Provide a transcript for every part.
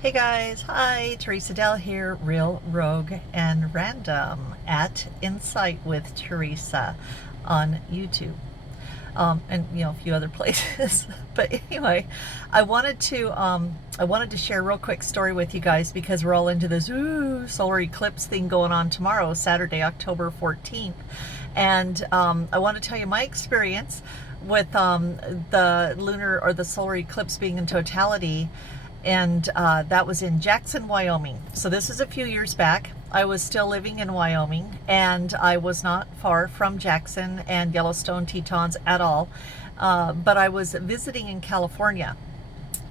Hey guys, hi, Teresa Dell here, real, rogue, and random at Insight with Teresa on YouTube. And a few other places. But anyway, I wanted to share a real quick story with you guys because we're all into this solar eclipse thing going on tomorrow, Saturday, October 14th. And I want to tell you my experience with the lunar or the solar eclipse being in totality, and that was in Jackson, Wyoming. So this is a few years back. I was still living in Wyoming, and I was not far from Jackson and Yellowstone Tetons at all, but I was visiting in California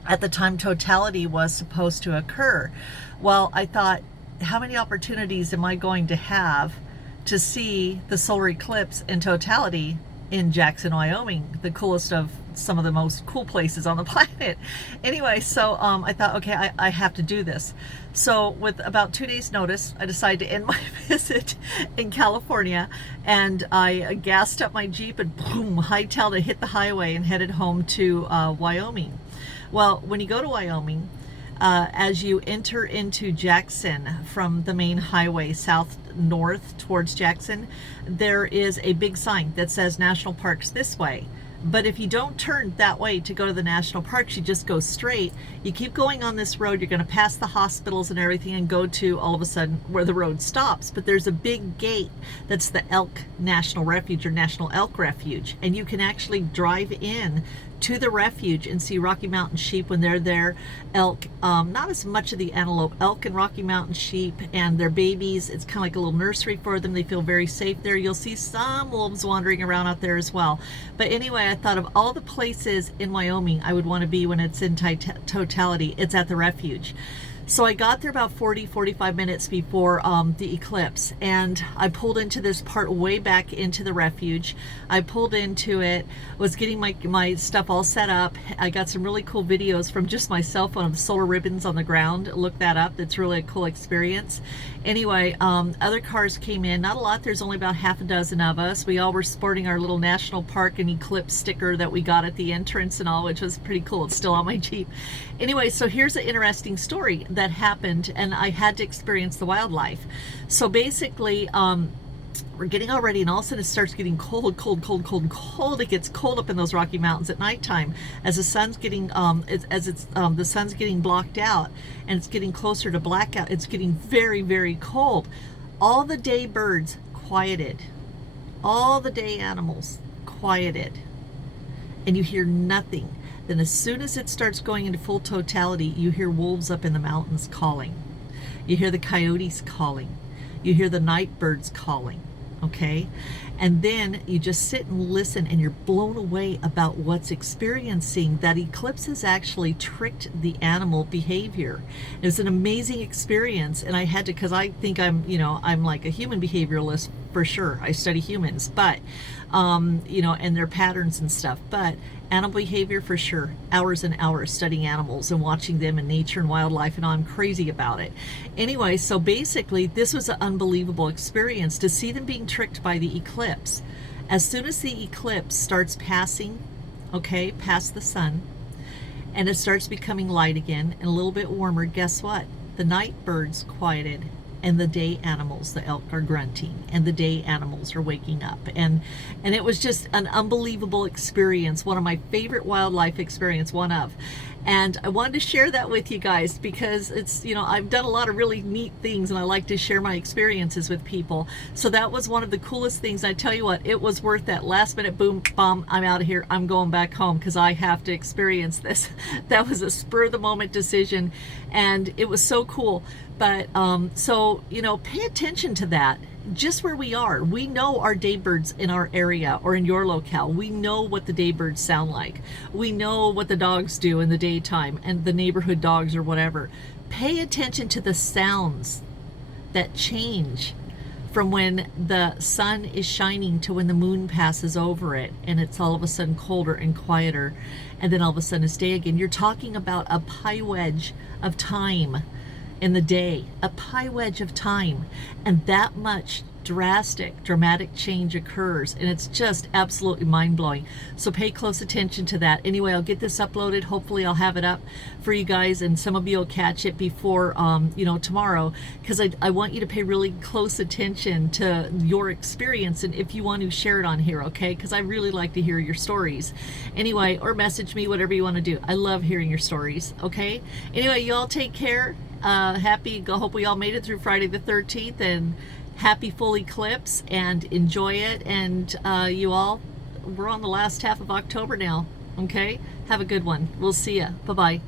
at the time totality was supposed to occur. Well, I thought, how many opportunities am I going to have to see the solar eclipse in totality in Jackson, Wyoming, the coolest of some of the most cool places on the planet. Anyway, so I thought, okay, I have to do this. So with about 2 days notice, I decided to end my visit in California, and I gassed up my Jeep and boom, hightailed it, hit the highway and headed home to Wyoming. Well, when you go to Wyoming, as you enter into Jackson from the main highway south north towards Jackson, there is a big sign that says National Parks this way. But if you don't turn that way to go to the national parks, you just go straight. You keep going on this road, you're going to pass the hospitals and everything and go to all of a sudden where the road stops. But there's a big gate that's the Elk National Refuge or National Elk Refuge. And you can actually drive in to the refuge and see Rocky Mountain sheep when they're there. Elk, not as much of the antelope, elk and Rocky Mountain sheep and their babies. It's kind of like a little nursery for them. They feel very safe there. You'll see some wolves wandering around out there as well. But anyway, I thought of all the places in Wyoming I would want to be when it's in totality, it's at the refuge. So I got there about 45 minutes before the eclipse, and I pulled into this part way back into the refuge. I pulled into it, was getting my stuff all set up. I got some really cool videos from just my cell phone of the solar ribbons on the ground. Look that up. It's really a cool experience. Anyway, other cars came in. Not a lot. There's only about half a dozen of us. We all were sporting our little national park and eclipse sticker that we got at the entrance and all, which was pretty cool. It's still on my Jeep. Anyway, so here's an interesting story that happened, and I had to experience the wildlife. So basically, we're getting all ready, and all of a sudden it starts getting cold. It gets cold up in those Rocky Mountains at nighttime as the sun's getting the sun's getting blocked out, and it's getting closer to blackout. It's getting very, very cold. All the day birds quieted, all the day animals quieted, and you hear nothing. Then as soon as it starts going into full totality, you hear wolves up in the mountains calling. You hear the coyotes calling. You hear the night birds calling, okay? And then you just sit and listen, and you're blown away about what's experiencing. That eclipse has actually tricked the animal behavior. It was an amazing experience, and I had to, because I think I'm like a human behavioralist for sure. I study humans, but, and their patterns and stuff. But animal behavior for sure. Hours and hours studying animals and watching them in nature and wildlife, and I'm crazy about it. Anyway, so basically this was an unbelievable experience to see them being tricked by the eclipse. As soon as the eclipse starts passing, okay, past the sun, and it starts becoming light again and a little bit warmer, guess what? The night birds quieted, and the day animals, the elk, are grunting, and the day animals are waking up, and it was just an unbelievable experience. One of my favorite wildlife experience, one of. And I wanted to share that with you guys because it's, I've done a lot of really neat things, and I like to share my experiences with people. So that was one of the coolest things. I tell you what, it was worth that. Last minute, boom, bomb, I'm out of here. I'm going back home because I have to experience this. That was a spur of the moment decision, and it was so cool. But so pay attention to that. Just where we are, we know our daybirds in our area or in your locale. We know what the daybirds sound like. We know what the dogs do in the daytime, and the neighborhood dogs or whatever. Pay attention to the sounds that change from when the sun is shining to when the moon passes over it, and it's all of a sudden colder and quieter, and then all of a sudden it's day again. You're talking about a pie wedge of time in the day, a pie wedge of time, and that much dramatic change occurs, and it's just absolutely mind-blowing. So pay close attention to that. Anyway, I'll get this uploaded. Hopefully I'll have it up for you guys, and some of you will catch it before tomorrow, because I want you to pay really close attention to your experience, and if you want to share it on here, okay? Because I really like to hear your stories. Anyway, or message me, whatever you want to do. I love hearing your stories, okay? Anyway, you all take care. Hope we all made it through Friday the 13th, and happy full eclipse, and enjoy it. And you all, we're on the last half of October now, okay? Have a good one. We'll see ya. Bye-bye.